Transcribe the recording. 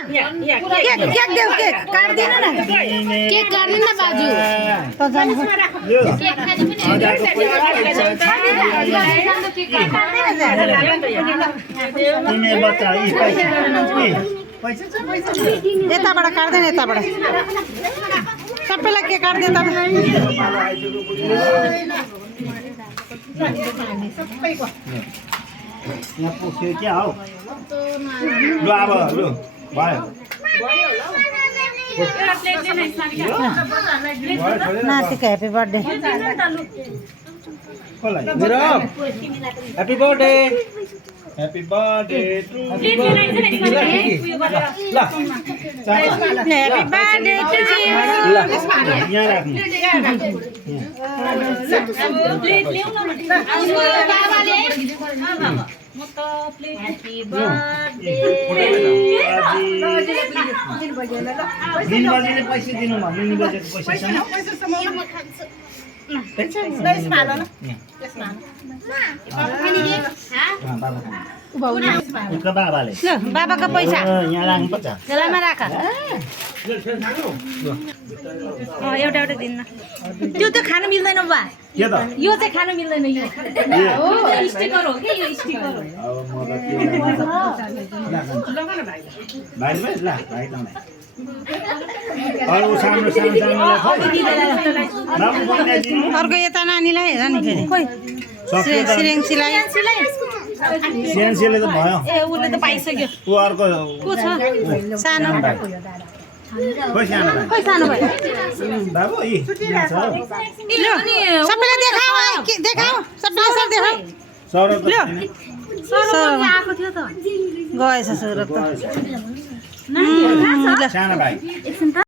cake देऊ cake काट्दिन न cake काट्दिन न बाजु त जानु केक खाने पनि बच्चा यताबाट काट्दैन यताबाट सबैलाई केक काट्दियो त यहाँ पुग्यो क्या हौ लु अब लु भयो नातिको ह्याप्पी बर्थडे मेरो happy birthday happy birthday to happy birthday to you यहाँ राख्नु प्लेट ल्याउन बाबाले म त प्लेट ह्यापी बर्थडे दिन बजेले पैसा दिनु म दिन बजेको पैसासँग उसको बाबाले ल बाबाको पैसा यहाँ राख्नुपर्छ त्यसलाईमा राख एउटा एउटा दिन्न त्यो त खानु मिल्दैन बा के त यो चाहिँ खानु मिल्दैन यो हो स्टिकर हो के यो स्टिकर हो अब म त भाइ भाइ ल भाइ त अरू सानो सानो बाबु बनाइदिनु अर्को यता नानीलाई हेर नि फेरि सिरेङ्सीलाई सिएनसीले त भयो ए उसले त पाइसक्यो ऊ अर्को को छ सानो खोइ सानो भाइ खोइ सानो भाइ बाबु यी यहाँ छ ल सबैलाई देखाऊ देखाऊ सबैलाई सब देखाऊ सौरभ त सौरभ आएको थियो त गएछ सौरभ त सानो भाइ एकछिन त